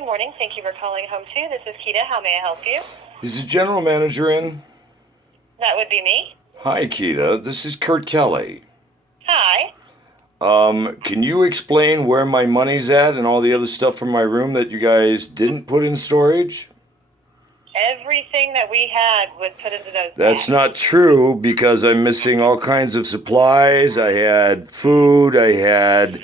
Good morning. Thank you for calling Home 2. This is Keita. How may I help you? Is the general manager in? That would be me. Hi, Keita. This is Kurt Kelly. Hi. Can you explain where my money's at and all the other stuff from my room that you guys didn't put in storage? Everything that we had was put into those That's bags. not true because I'm missing all kinds of supplies. I had food, I had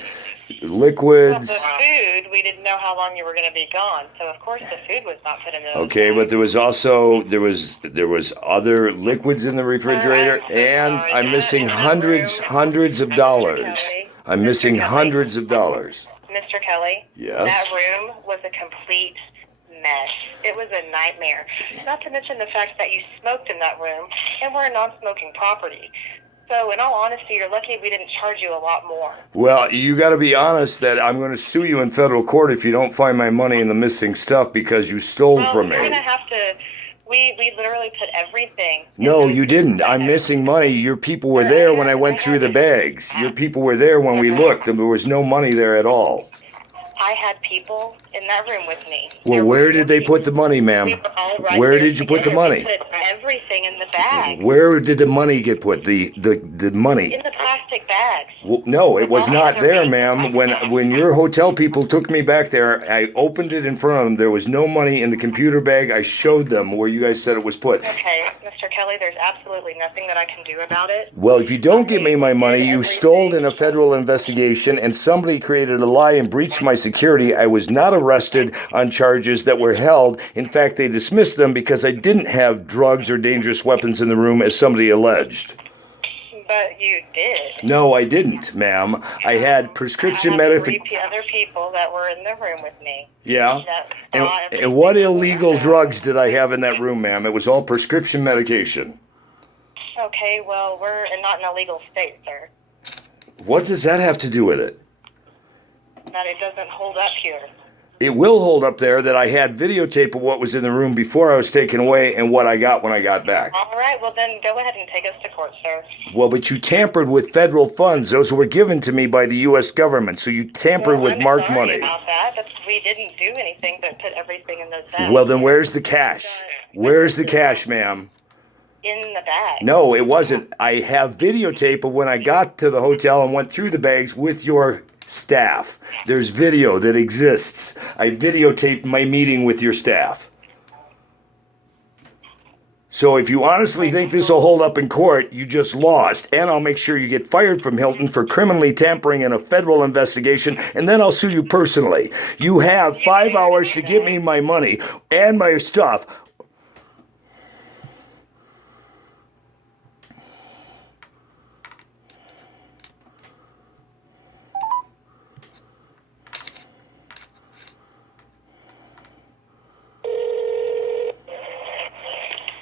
Well, liquids. the food, we didn't know how long you were going to be gone, so of course the food was not put into those Okay, but bags. there was also there was other liquids in the refrigerator, I'm so and sorry. I'm missing In that hundreds of Mr. dollars. Kelly, I'm Mr. missing Kelly. hundreds of dollars. Mr. Kelly, Yes? that room was a complete mess. It was a nightmare. Not to mention the fact that you smoked in that room, and we're a non-smoking property. So, in all honesty, you're lucky we didn't charge you a lot more. Well, you got to be honest that I'm going to sue you in federal court if you don't find my money in the missing stuff because you stole Well, from you're me. going to have to... We literally put everything... No, in those you didn't. I'm bags. missing money. Your people were there when I went through the bags. Your people were there when we looked, and there was no money there at all. I had people in that room with me. Well, where did they put the money, We ma'am? were all right Where there did you put the together. money? We put everything in the bag. Where did the money get put? The money? In the plastic bags. Well, no, it was not there, ma'am. When your hotel people took me back there, I opened it in front of them. There was no money in the computer bag. I showed them where you guys said it was put. Okay, Mr. Kelly, there's absolutely nothing that I can do about it. Well, if you don't give me my money, you stole in a federal investigation, and somebody created a lie and breached my security. I was not arrested on charges that were held. In fact, they dismissed them because I didn't have drugs or dangerous weapons in the room, as somebody alleged. But you did. No, I didn't, ma'am. I had prescription I had medication. 3 other people that were in the room with me. Yeah. That saw everything And what that illegal happened. drugs did I have in that room, ma'am? It was all prescription medication. Okay, well, we're not in a legal state, sir. What does that have to do with it? That it doesn't hold up here. It will hold up there that I had videotape of what was in the room before I was taken away and what I got when I got back. All right, well then go ahead and take us to court, sir. Well, but you tampered with federal funds. Those were given to me by the U.S. government, so you tampered with I'm marked sorry money. about that, but we didn't do anything but put everything in those bags. Well, then where's the cash? Where's the cash, ma'am? In the bag. No, it wasn't. I have videotape of when I got to the hotel and went through the bags with your staff. There's video that exists. I videotaped my meeting with your staff. So if you honestly think this will hold up in court, you just lost. And I'll make sure you get fired from Hilton for criminally tampering in a federal investigation, and then I'll sue you personally. You have 5 hours to get me my money and my stuff.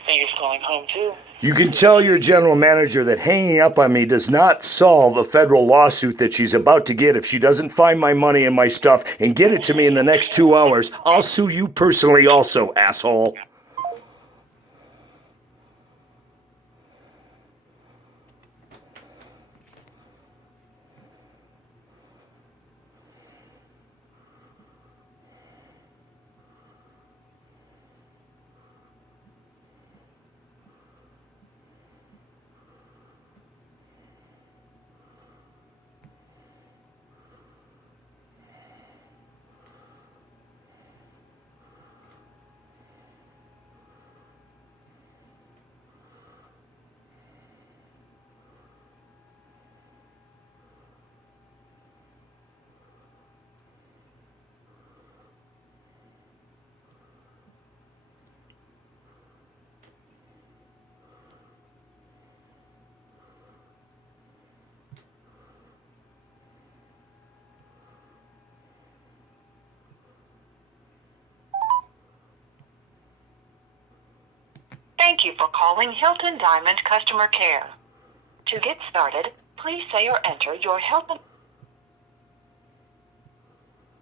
Thank you for calling Home 2. You can tell your general manager that hanging up on me does not solve a federal lawsuit that she's about to get. If she doesn't find my money and my stuff and get it to me in the next 2 hours, I'll sue you personally also, asshole. Thank you for calling Hilton Diamond Customer Care. To get started, please say or enter your Hilton.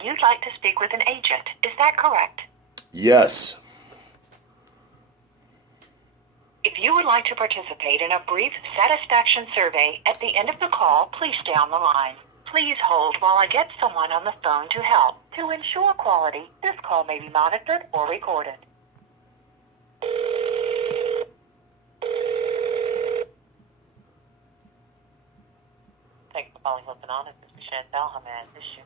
You'd like to speak with an agent, is that correct? Yes. If you would like to participate in a brief satisfaction survey at the end of the call, please stay on the line. Please hold while I get someone on the phone to help. To ensure quality, this call may be monitored or recorded. Thanks for calling Hilton Honors. This is Chantel. How may I assist you?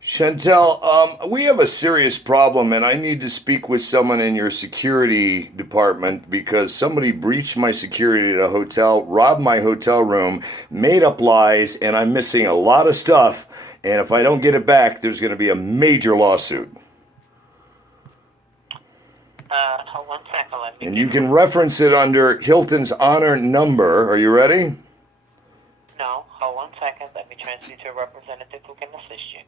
Chantel, we have a serious problem, and I need to speak with someone in your security department because somebody breached my security at a hotel, robbed my hotel room, made up lies, and I'm missing a lot of stuff. And if I don't get it back, there's going to be a major lawsuit. Hold 1 second. Let me. And you can reference it under Hilton's honor number. Are you ready? No, hold 1 second. Let me transfer you to a representative who can assist you.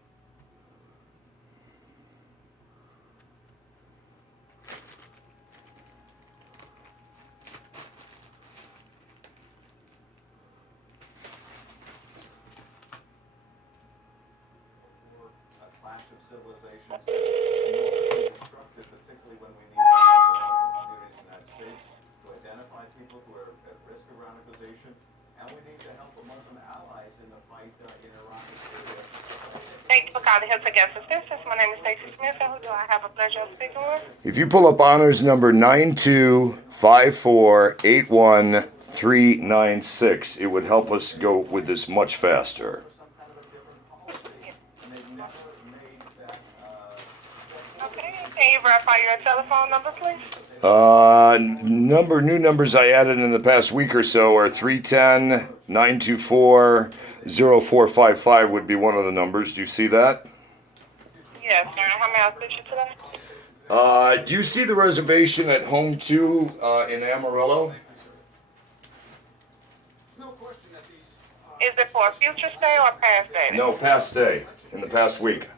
Particularly when we need to help the Muslim communities in the United States to identify people who are at risk of radicalization, and we need to help the Muslim allies in the fight in Iraq and Syria. Thank you for calling Hilton Guest Assistance. My name is Stacey Smith, and who do I have a pleasure of speaking with? If you pull up honors number 925481396, it would help us go with this much faster. Okay, can you verify your telephone number, please? New numbers I added in the past week or so are 310-924-0455 would be one of the numbers. Do you see that? Yes, sir. How may I assist you today? Do you see the reservation at Home 2 in Amarillo? Is it for a future stay or a past stay? No, past day. In the past week.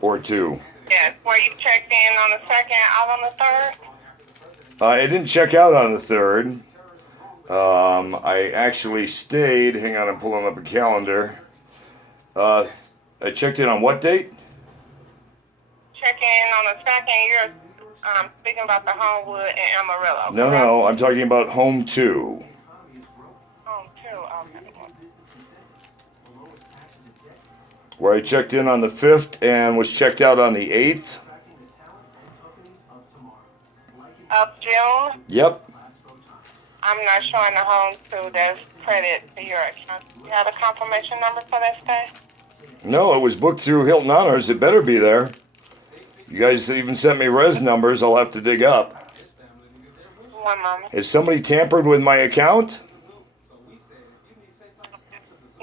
Or two. Yes. Were you checked in on the 2nd, out on the 3rd? I didn't check out on the 3rd. I actually stayed. Hang on, I'm pulling up a calendar. I checked in on what date? Check in on the 2nd. You're speaking about the Homewood in Amarillo. No, I'm talking about Home 2. Home 2. Okay. Where I checked in on the 5th and was checked out on the 8th. Of June? Yep. I'm not showing the Home 2. There's credit to your account. You have a confirmation number for that stay? No, it was booked through Hilton Honors. It better be there. You guys even sent me res numbers. I'll have to dig up. One moment. Has somebody tampered with my account?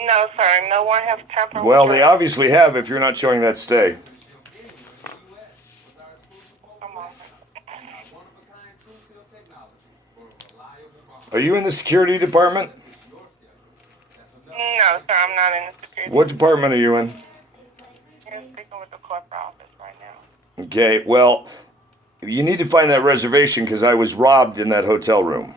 No, sir. No one has tampered Well, with they your- obviously have if you're not showing that stay. Come on. Are you in the security department? No, sir. I'm not in the security. What department are you in? You're speaking with the corporate office right now. Okay, well, you need to find that reservation because I was robbed in that hotel room.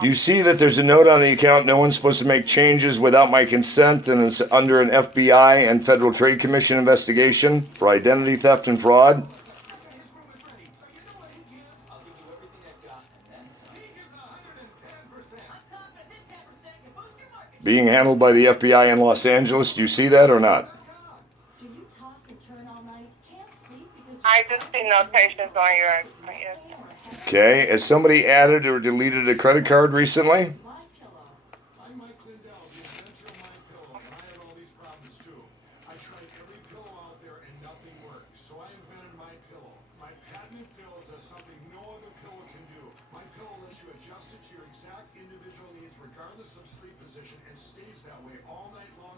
Do you see that there's a note on the account, no one's supposed to make changes without my consent, and it's under an FBI and Federal Trade Commission investigation for identity theft and fraud? Being handled by the FBI in Los Angeles, do you see that or not? I just see notations on your. Yes. Okay, has somebody added or deleted a credit card recently?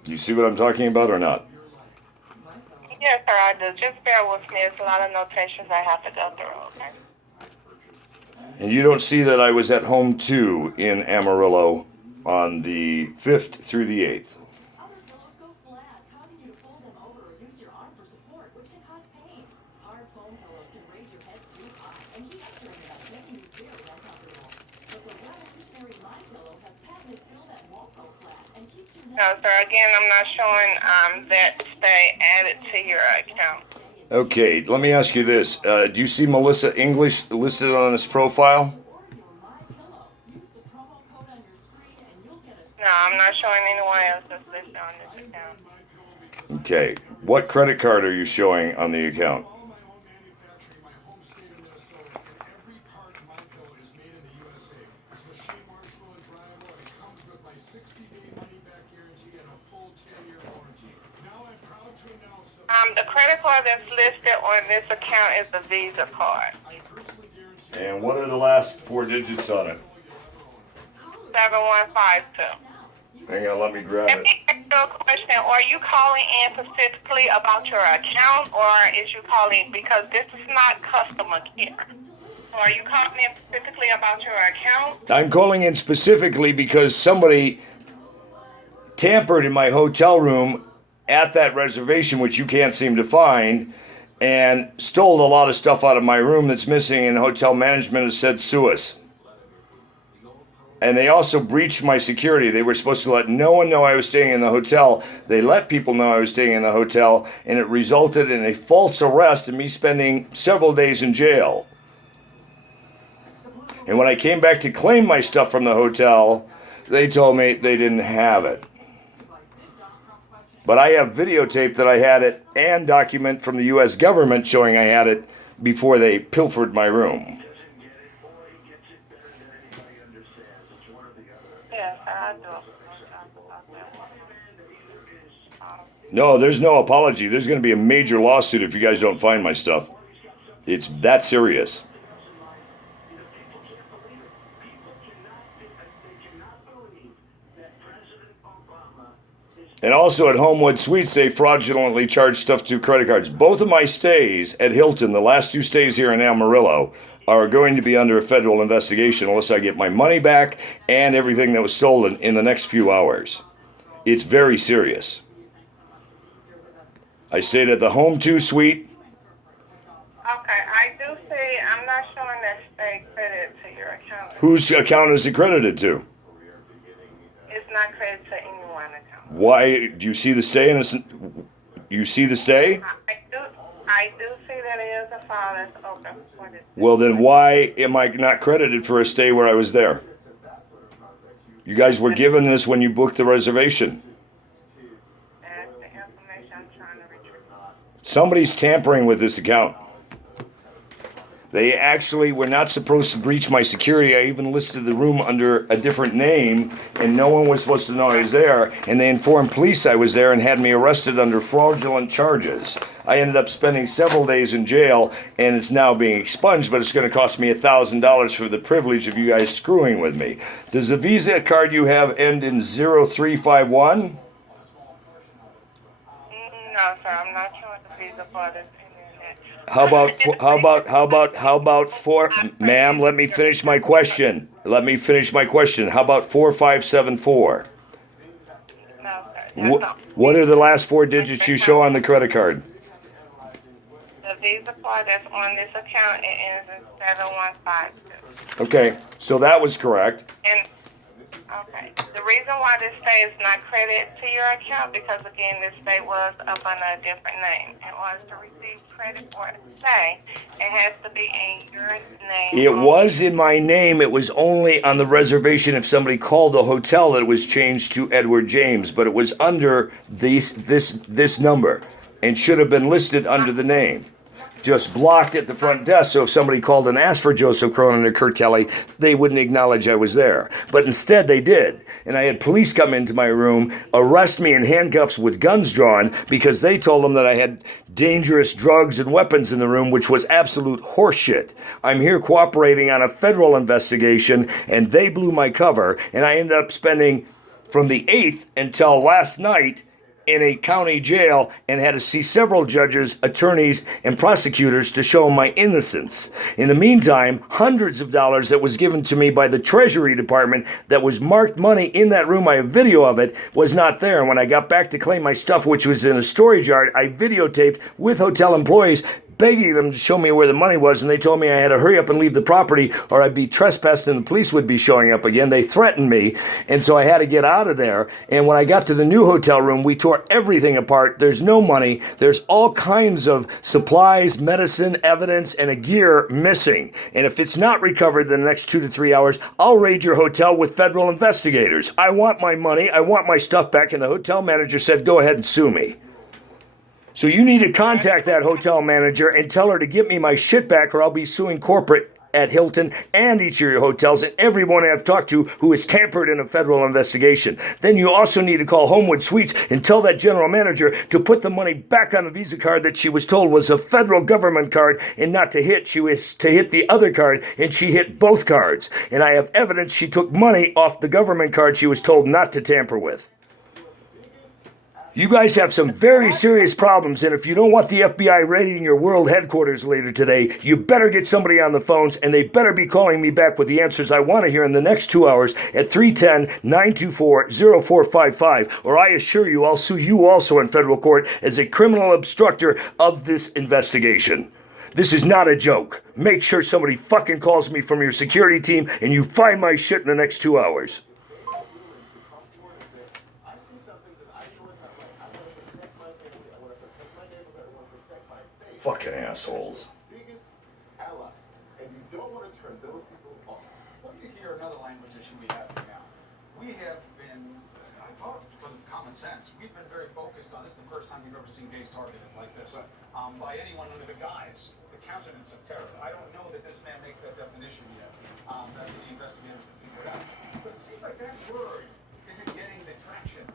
Do you see what I'm talking about or not? Yes, sir, I do. Just bear with me. It's a lot of notations I have to go through, okay? And you don't see that I was at Home 2 in Amarillo on the 5th through the 8th. No, sir. Again, I'm not showing that stay added to your account. Okay, let me ask you this. Do you see Melissa English listed on this profile? No, I'm not showing anyone else that's listed on this. account. Okay. What credit card are you showing on the account? The credit card that's listed on this account is the Visa card. And what are the last four digits on it? 7152. Hang on, let me grab Let it. me ask you a question. Are you calling in specifically about your account, or is you calling because this is not customer care? Are you calling in specifically about your account? I'm calling in specifically because somebody tampered in my hotel room at that reservation, which you can't seem to find, and stole a lot of stuff out of my room that's missing, and hotel management has said sue us. And they also breached my security. They were supposed to let no one know I was staying in the hotel. They let people know I was staying in the hotel, and it resulted in a false arrest and me spending several days in jail. And when I came back to claim my stuff from the hotel, they told me they didn't have it. But I have videotape that I had it and document from the U.S. government showing I had it before they pilfered my room. Yes, I do. No, there's no apology. There's going to be a major lawsuit if you guys don't find my stuff. It's that serious. And also at Homewood Suites, they fraudulently charged stuff to credit cards. Both of my stays at Hilton, the last two stays here in Amarillo, are going to be under a federal investigation unless I get my money back and everything that was stolen in the next few hours. It's very serious. I stayed at the Home 2 suite. Okay, I do see, I'm not showing that state credit to your account. Whose account is it credited to? It's not credited to anyone account. Why do you see the stay? You see the stay? I do see that it is a file that's open for this. Well, then why am I not credited for a stay where I was there? You guys were given this when you booked the reservation. That's the information I'm trying to retrieve. Somebody's tampering with this account. They actually were not supposed to breach my security. I even listed the room under a different name, and no one was supposed to know I was there. And they informed police I was there and had me arrested under fraudulent charges. I ended up spending several days in jail, and it's now being expunged, but it's going to cost me $1,000 for the privilege of you guys screwing with me. Does the Visa card you have end in 0351? No, sir, I'm not showing the Visa card that's in there. How about four, ma'am, let me finish my question. How about 4574? No, sir. What are the last four digits you show on the credit card? The Visa card that's on this account, it ends in 7152. Okay, so that was correct. And okay, the reason why this stay is not credited to your account because again, this stay was up under a different name. In order to receive credit for a stay, it has to be in your name. It was in my name. It was only on the reservation if somebody called the hotel that it was changed to Edward James, but it was under this number and should have been listed under the name. Just blocked at the front desk, so if somebody called and asked for Joseph Cronin or Kurt Kelly, they wouldn't acknowledge I was there. But instead they did. And I had police come into my room, arrest me in handcuffs with guns drawn because they told them that I had dangerous drugs and weapons in the room, which was absolute horseshit. I'm here cooperating on a federal investigation, and they blew my cover, and I ended up spending from the 8th until last night in a county jail and had to see several judges, attorneys, and prosecutors to show my innocence. In the meantime, hundreds of dollars that was given to me by the Treasury Department that was marked money in that room, I have video of it, was not there. And when I got back to claim my stuff, which was in a storage yard, I videotaped with hotel employees begging them to show me where the money was, and they told me I had to hurry up and leave the property or I'd be trespassed and the police would be showing up again. They threatened me, and so I had to get out of there. And when I got to the new hotel room, we tore everything apart. There's no money. There's all kinds of supplies, medicine, evidence, and a gear missing. And if it's not recovered in the next 2 to 3 hours, I'll raid your hotel with federal investigators. I want my money. I want my stuff back. And the hotel manager said, go ahead and sue me. So you need to contact that hotel manager and tell her to get me my shit back, or I'll be suing corporate at Hilton and each of your hotels and everyone I've talked to who is tampered in a federal investigation. Then you also need to call Homewood Suites and tell that general manager to put the money back on the Visa card that she was told was a federal government card and not to hit. She was to hit the other card, and she hit both cards. And I have evidence she took money off the government card she was told not to tamper with. You guys have some very serious problems, and if you don't want the FBI raiding your world headquarters later today, you better get somebody on the phones, and they better be calling me back with the answers I want to hear in the next 2 hours at 310-924-0455, or I assure you I'll sue you also in federal court as a criminal obstructor of this investigation. This is not a joke. Make sure somebody fucking calls me from your security team, and you find my shit in the next 2 hours. Fucking assholes. Biggest ally, and you don't want to turn those people off. Let me hear another language issue we have now. We have been, I thought because of common sense, we've been very focused on this. The first time we've ever seen gays targeted like this by anyone under the guise, the countenance of terror. I don't know that this man makes that definition yet. That's what the investigators will figure out. But it seems like that word isn't getting the traction